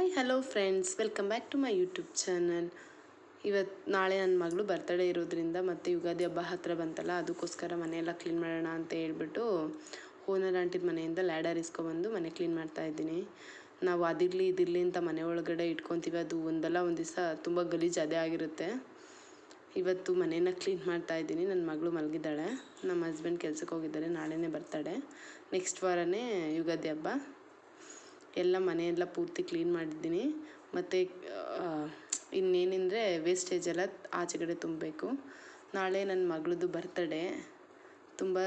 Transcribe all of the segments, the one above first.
Hi hello friends, welcome back to my YouTube channel. ನಾಳೆ ನನ್ನ ಮಗಳು ಬರ್ತಡೇ ಇರೋದ್ರಿಂದ ಮತ್ತು ಯುಗಾದಿ ಹಬ್ಬ ಹತ್ತಿರ ಬಂತಲ್ಲ, ಅದಕ್ಕೋಸ್ಕರ ಮನೆಯೆಲ್ಲ ಕ್ಲೀನ್ ಮಾಡೋಣ ಅಂತ ಹೇಳ್ಬಿಟ್ಟು ಓನರ್ ಆಂಟಿದ ಮನೆಯಿಂದ ಲ್ಯಾಡರ್ ಇಸ್ಕೊಬಂದು ಮನೆ ಕ್ಲೀನ್ ಮಾಡ್ತಾಯಿದ್ದೀನಿ. ನಾವು ಅದಿರಲಿ ಇದಿರಲಿ ಅಂತ ಮನೆ ಒಳಗಡೆ ಇಟ್ಕೊತೀವಿ, ಅದು ಒಂದಲ್ಲ ಒಂದು ದಿವಸ ತುಂಬ ಗಲೀಜು ಅದೇ ಆಗಿರುತ್ತೆ. ಇವತ್ತು ಮನೇನ ಕ್ಲೀನ್ ಮಾಡ್ತಾಯಿದ್ದೀನಿ. ನನ್ನ ಮಗಳು ಮಲಗಿದ್ದಾಳೆ, ನಮ್ಮ ಹಸ್ಬೆಂಡ್ ಕೆಲ್ಸಕ್ಕೆ ಹೋಗಿದ್ದಾರೆ. ನಾಳೆನೇ ಬರ್ತಡೇ, ನೆಕ್ಸ್ಟ್ ವಾರನೇ ಯುಗಾದಿ ಹಬ್ಬ. ಎಲ್ಲ ಮನೆಯೆಲ್ಲ ಪೂರ್ತಿ ಕ್ಲೀನ್ ಮಾಡಿದ್ದೀನಿ. ಮತ್ತು ಇನ್ನೇನೆಂದರೆ ವೇಸ್ಟೇಜ್ ಎಲ್ಲ ಆಚೆ ಕಡೆ ತುಂಬಬೇಕು. ನಾಳೆ ನನ್ನ ಮಗಳದ್ದು ಬರ್ತಡೇ. ತುಂಬ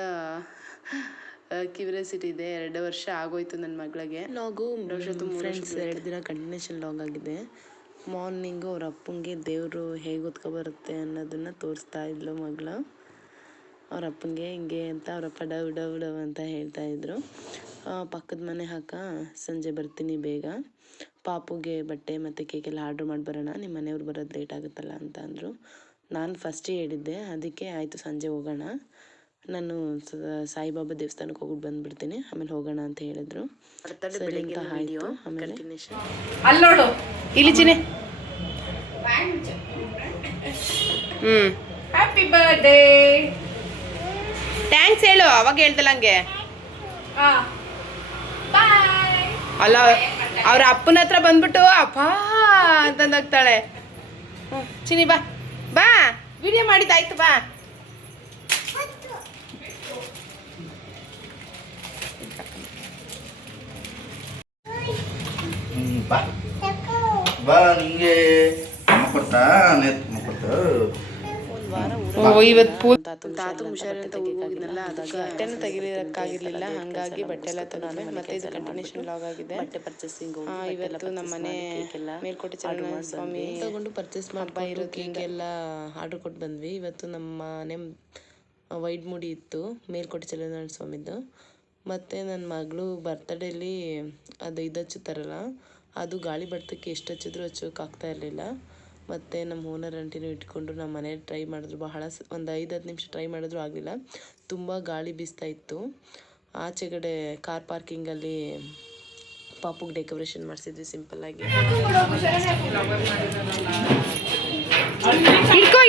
ಕ್ಯೂರಿಯಾಸಿಟಿ ಇದೆ. 2 ವರ್ಷ ಆಗೋಯ್ತು ನನ್ನ ಮಗಳಿಗೆ. ಲಾಗು ಫ್ರೆಂಡ್ಸ್ 2 ದಿನ ಕಂಟಿನ್ಯೂಷನ್ ಲಾಗ್ ಆಗಿದೆ. ಮಾರ್ನಿಂಗು ಅವ್ರ ಅಪ್ಪಂಗೆ ದೇವರು ಹೇಗೆ ಹೊತ್ಕೊಬರುತ್ತೆ ಅನ್ನೋದನ್ನು ತೋರಿಸ್ತಾ ಇದ್ಲು ಮಗಳು. ಅವ್ರ ಅಪ್ಪನಿಗೆ ಹಿಂಗೆ ಅಂತ ಅವರಪ್ಪ ಡವ್ ಡವ್ ಡವ್ ಅಂತ ಹೇಳ್ತಾಯಿದ್ರು. ಪಕ್ಕದ ಮನೆ ಸಂಜೆ ಬರ್ತೀನಿ ಬೇಗ, ಪಾಪುಗೆ ಬಟ್ಟೆ ಮತ್ತು ಕೇಕೆಲ್ಲ ಆರ್ಡ್ರ್ ಮಾಡಿ ಬರೋಣ, ನಿಮ್ಮ ಮನೆಯವ್ರು ಬರೋದು ಲೇಟ್ ಆಗುತ್ತಲ್ಲ ಅಂತ ಅಂದರು. ನಾನು ಫಸ್ಟೇ ಹೇಳಿದ್ದೆ, ಅದಕ್ಕೆ ಆಯಿತು ಸಂಜೆ ಹೋಗೋಣ, ನಾನು ಸಾಯಿಬಾಬಾ ದೇವಸ್ಥಾನಕ್ಕೆ ಹೋಗ್ಬಿಟ್ಟು ಬಂದುಬಿಡ್ತೀನಿ, ಆಮೇಲೆ ಹೋಗೋಣ ಅಂತ ಹೇಳಿದ್ರು. ಸರಿ ಅಂತ ಆಯಿತು. ಆಮೇಲೆ ಅಲ್ಲೋಡು ಇಳಿಚಿನಿ. ಹ್ಯಾಪಿ ಬರ್ಡೇ, ಥ್ಯಾಂಕ್ಸ್ ಹೇಳು. ಅವಾಗ ಹೇಳ್ದಲ್ಲ ಹಂಗೆ. ಅಲ್ಲ, ಅವ್ರ ಅಪ್ಪನ ಹತ್ರ ಬಂದ್ಬಿಟ್ಟು ಅಪ್ಪ ಅಂತಂದಾಗ್ತಾಳೆ. ಚಿನಿ ಬಾ ಬಾ, ವಿಡಿಯೋ ಮಾಡಿದ್ದಾಯ್ತು, ಬಾ. ಬಾ ನಿಂಗೆ ಕೊಡ್ತಾ ಕೊಡ್ತಾ ಇವತ್ತು ತಾತು ಹುಷಾರಂತ ಹೋಗಿದ್ನಲ್ಲ, ಅದಕ್ಕೆ ಬಟ್ಟೆನೂ ತೆಗಿಲಿಕ್ಕಾಗಿರ್ಲಿಲ್ಲ, ಹಾಗಾಗಿ ಬಟ್ಟೆ ಎಲ್ಲ ತಂದೆ. ಮತ್ತೆ ಇದು ಕಂಟಿನ್ಯೂಷನ್ ಲಾಗ್ ಆಗಿದೆ. ಬಟ್ಟೆ ಪರ್ಚೇಸಿಂಗ್ ಇವತ್ತು ನಮ್ಮ ಮನೆ ಮೇಲ್ಕೋಟೆ ಚರಣ ಸ್ವಾಮಿ ತಗೊಂಡು ಪರ್ಚೇಸ್ ಮಾಡ್ತಾ ಇರೋ ಕೇಕ್ ಎಲ್ಲ ಆರ್ಡರ್ ಕೊಟ್ಟು ಬಂದ್ವಿ. ಇವತ್ತು ನಮ್ಮ ಮನೆ ವೈಡ್ ಮುಡಿ ಇತ್ತು, ಮೇಲ್ಕೋಟೆ ಚರಣ ಸ್ವಾಮಿದು. ಮತ್ತು ನನ್ನ ಮಗಳು ಬರ್ತಡೇಲಿ ಅದು ಇದು ಹಚ್ಚುತ್ತಾರಲ್ಲ, ಅದು ಗಾಳಿ ಬರ್ತಕ್ಕೆ ಎಷ್ಟು ಹಚ್ಚಿದ್ರು ಹಚ್ಚೋಕ್ಕಾಗ್ತಾ ಇರಲಿಲ್ಲ. ಮತ್ತು ನಮ್ಮ ಓನರ್ ಆಂಟಿನೂ ಇಟ್ಕೊಂಡು ನಮ್ಮ ಮನೇಲಿ ಟ್ರೈ ಮಾಡಿದ್ರು, ಬಹಳ ಒಂದು 5-10 ನಿಮಿಷ ಟ್ರೈ ಮಾಡಿದ್ರು ಆಗಲಿಲ್ಲ, ತುಂಬ ಗಾಳಿ ಬೀಸ್ತಾ ಇತ್ತು. ಆಚೆಗಡೆ ಕಾರ್ ಪಾರ್ಕಿಂಗಲ್ಲಿ ಪಾಪುಗೆ ಡೆಕೋರೇಷನ್ ಮಾಡಿಸಿದ್ವಿ ಸಿಂಪಲ್ಲಾಗಿ. ಇಟ್ಕೋ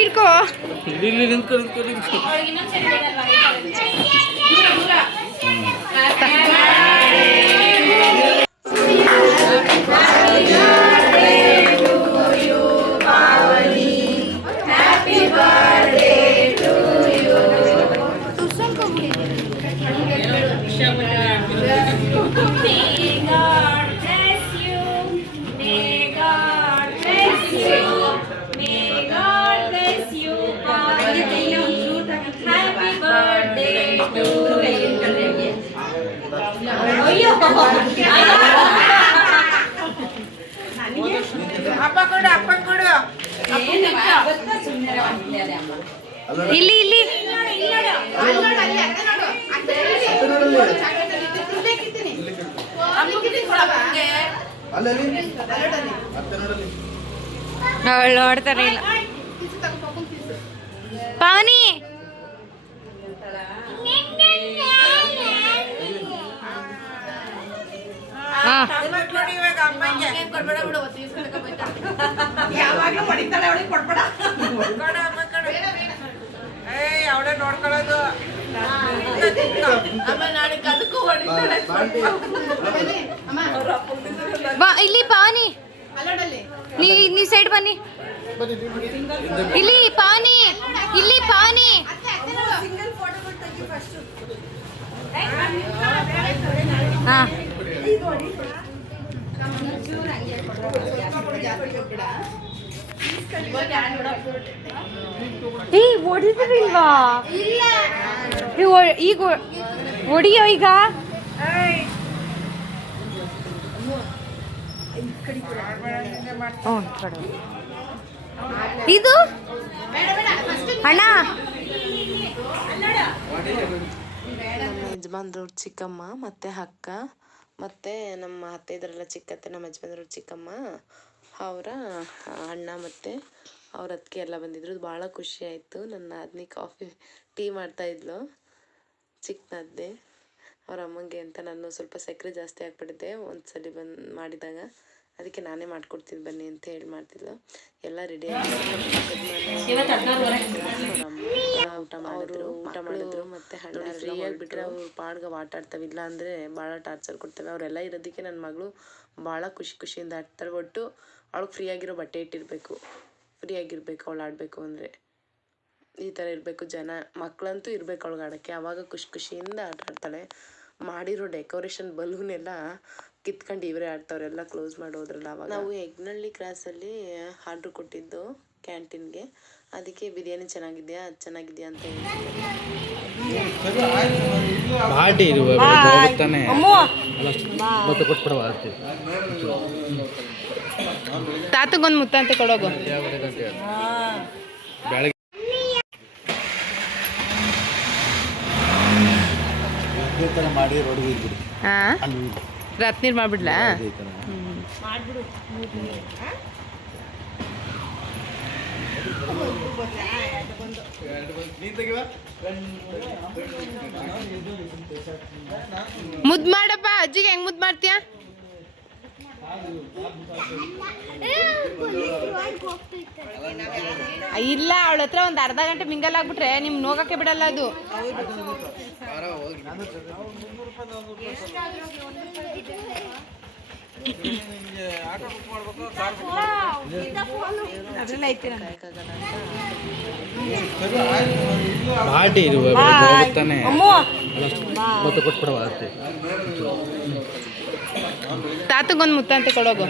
ಇಲ್ಲಿ ಇಲ್ಲಿ ನೋಡ್ತಾನೆ ಇಲ್ಲ ಪಾವನಿ. ನೋಡ್ಕೊಳ್ಳೋದು ಇಲ್ಲಿ ಪಾನಿ, ನೀ ಸೈಡ್ ಬನ್ನಿ. ಇಲ್ಲಿ ಪಾನಿ, ಇಲ್ಲಿ ಪಾನಿ. ಹಾ ಹೊಡಿತಿಲ್ವಾ ಈಗ? ಹೊಡಿಯೋ ಈಗ. ಇದು ಅಣ್ಣ, ನಮ್ಮ ಯಜಮಾನ್ರವ್ರ ಚಿಕ್ಕಮ್ಮ ಮತ್ತು ಅಕ್ಕ ಮತ್ತು ನಮ್ಮ ಅತ್ತೆ ಇದ್ರಲ್ಲ, ಚಿಕ್ಕತ್ತೆ, ನಮ್ಮ ಯಜಮಾನ್ರವ್ರ ಚಿಕ್ಕಮ್ಮ, ಅವರ ಅಣ್ಣ ಮತ್ತು ಅವ್ರ ಅತ್ತಿಗೆ ಎಲ್ಲ ಬಂದಿದ್ರು. ಭಾಳ ಖುಷಿ ಆಯಿತು. ನನ್ನ ನಾದಿನಿ ಟೀ ಮಾಡ್ತಾಯಿದ್ಲು, ಚಿಕ್ಕ ನಾದಿನಿ. ಅವ್ರ ಅಮ್ಮಂಗೆ ಅಂತ ನಾನು ಸ್ವಲ್ಪ ಸಕ್ಕರೆ ಜಾಸ್ತಿ ಹಾಕ್ಬಿಟ್ಟಿದ್ದೆ ಒಂದು ಸಲ ಮಾಡಿದಾಗ, ಅದಕ್ಕೆ ನಾನೇ ಮಾಡ್ಕೊಡ್ತೀನಿ ಬನ್ನಿ ಅಂತ ಹೇಳಿ ಮಾಡ್ತಿದ್ಲು. ಎಲ್ಲ ರೆಡಿ ಊಟ ಮಾಡಿದ್ರು ಮತ್ತು ಹಣ್ಣು ಫ್ರೀಯಾಗಿ ಬಿಟ್ಟರೆ ಅವ್ರು ಪಾಡ್ಗೆ ಆಟ ಆಡ್ತವೆ, ಇಲ್ಲ ಅಂದರೆ ಭಾಳ ಟಾರ್ಚರ್ ಕೊಡ್ತವೆ. ಅವರೆಲ್ಲ ಇರೋದಕ್ಕೆ ನನ್ನ ಮಗಳು ಭಾಳ ಖುಷಿಯಿಂದ ಆಡ್ತಾಳೆ. ಒಟ್ಟು ಅವಳಿಗೆ ಫ್ರೀಯಾಗಿರೋ ಬಟ್ಟೆ ಇಟ್ಟಿರಬೇಕು, ಫ್ರೀಯಾಗಿರ್ಬೇಕು ಅವಳು ಆಡಬೇಕು ಅಂದರೆ. ಈ ಥರ ಇರಬೇಕು ಜನ, ಮಕ್ಕಳಂತೂ ಇರಬೇಕು ಅವಳಿಗೆ ಆಡೋಕ್ಕೆ, ಆವಾಗ ಖುಷಿಯಿಂದ ಆಟ ಆಡ್ತಾಳೆ. ಮಾಡಿರೋ ಡೆಕೋರೇಷನ್ ಬಲೂನ್ ಎಲ್ಲ ಕಿತ್ಕೊಂಡು ಇವರೇ ಆಡ್ತವ್ರೆ, ಎಲ್ಲ ಕ್ಲೋಸ್ ಮಾಡಿ ಹೋದ್ರಲ್ಲ. ಅವಾಗ ನಾವು ಹೆಗ್ನಳ್ಳಿ ಕ್ರಾಸಲ್ಲಿ ಆರ್ಡ್ರ್ ಕೊಟ್ಟಿದ್ದು ಕ್ಯಾಂಟೀನ್ಗೆ, ಅದಕ್ಕೆ ಬಿರಿಯಾನಿ ಚೆನ್ನಾಗಿದೆಯಾ ಅಂತ ತಾತಗೊಂದು ಮುತ್ತ ಅಂತ ಕೊಡೋಗು. ರತ್ನೀರ್ ಮಾಡ್ಬಿಡ್ಲಾ? ಮುದ್ದು ಮಾಡಪ್ಪ, ಅಜ್ಜಿಗೆ ಹೆಂಗ್ ಮುದ್ದು ಮಾಡ್ತೀಯ? ಇಲ್ಲ, ಅವಳ ಹತ್ರ ಒಂದು ಅರ್ಧ ಗಂಟೆ ಮಿಂಗಲ್ ಆಗ್ಬಿಟ್ರೆ ನಿಮ್ ನೋಗಕ್ಕೆ ಬಿಡಲ್ಲ ಅದು. ತಾತಗೊಂದು ಮುತ್ತ ಅಂತ ಕೊಡೋಗು.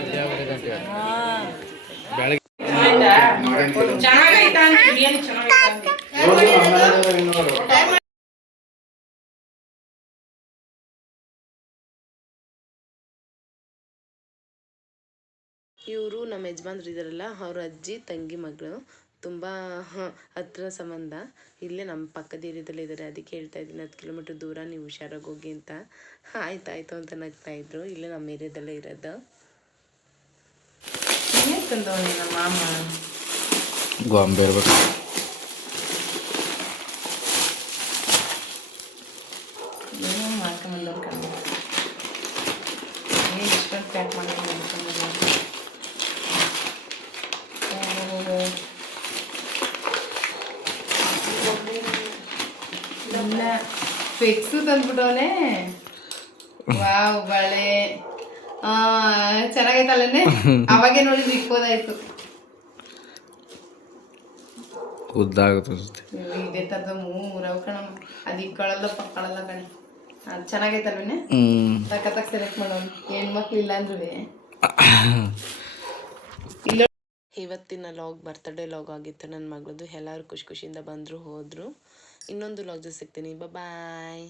ಇವರು ನಮ್ಮ ಯಜಮಾನ್ರು ಇದ್ದಾರಲ್ಲ, ಅವ್ರ ಅಜ್ಜಿ ತಂಗಿ ಮಗಳು, ತುಂಬ ಹತ್ತಿರ ಸಂಬಂಧ. ಇಲ್ಲೇ ನಮ್ಮ ಪಕ್ಕದ ಏರಿಯಾದಲ್ಲೇ ಇದ್ದಾರೆ. ಅದಕ್ಕೆ ಹೇಳ್ತಾ ಇದ್ದೀನಿ 10 ಕಿಲೋಮೀಟ್ರ್ ದೂರ, ನೀವು ಹುಷಾರಾಗಿ ಹೋಗಿ ಅಂತ. ಆಯ್ತಾಯ್ತು ಅಂತ ನಗ್ತಾಯಿದ್ರು. ಇಲ್ಲೇ ನಮ್ಮ ಏರಿಯಾದಲ್ಲೇ ಇರೋದು. ತಂದವನಿ ನಮ್ಮ ಮಾಮ ಗೊಂಬೆ ಇರ್ಬೇಕು. ಏನೋ ಮಾಡ್ಕೊಂಬಂದವ್ರು ಕಣ್ಣು ಇಷ್ಟೊಂದು ಪ್ಯಾಕ್ ಮಾಡ್ಕೊಂಡು ಇಲ್ಲ ಫಿಕ್ಸು ತಂದ್ಬಿಟ್ಟವನೇ. ವಾವ್, ಬಳೆ ಚೆನ್ನಾಗೈತಲ್ಲೇ. ಅವಾಗೆ ನೋಡಿದ್ರೆ ಇಕ್ಕೋದಾಯ್ತು. ಇದೇ ತರದ ಮೂರವ್ ಕಣಮ್ಮ, ಅದು ಇಕ್ಕೊಳ್ಳಲ್ಲ ಪಕ್ಕಳಲ್ಲ ಕಣೆ. ಅದು ಚೆನ್ನಾಗೈತಲ್ವೇನೆ, ತಕ್ಕ ಸೆಲೆಕ್ಟ್ ಮಾಡೋನು. ಹೆಣ್ಮಕ್ಳು ಇಲ್ಲ ಅಂದ್ರೂ ಇಲ್ಲ. ಇವತ್ತಿನ ಲಾಗ್ ಬರ್ತ್ಡೇ ಲಾಗ್ ಆಗಿತ್ತು ನನ್ನ ಮಗಳದು. ಎಲ್ಲರೂ ಖುಷಿಯಿಂದ ಬಂದರು ಹೋದರು. ಇನ್ನೊಂದು ಲಾಗ್ ಸಿಗ್ತೀನಿ. ಬಾಯ್.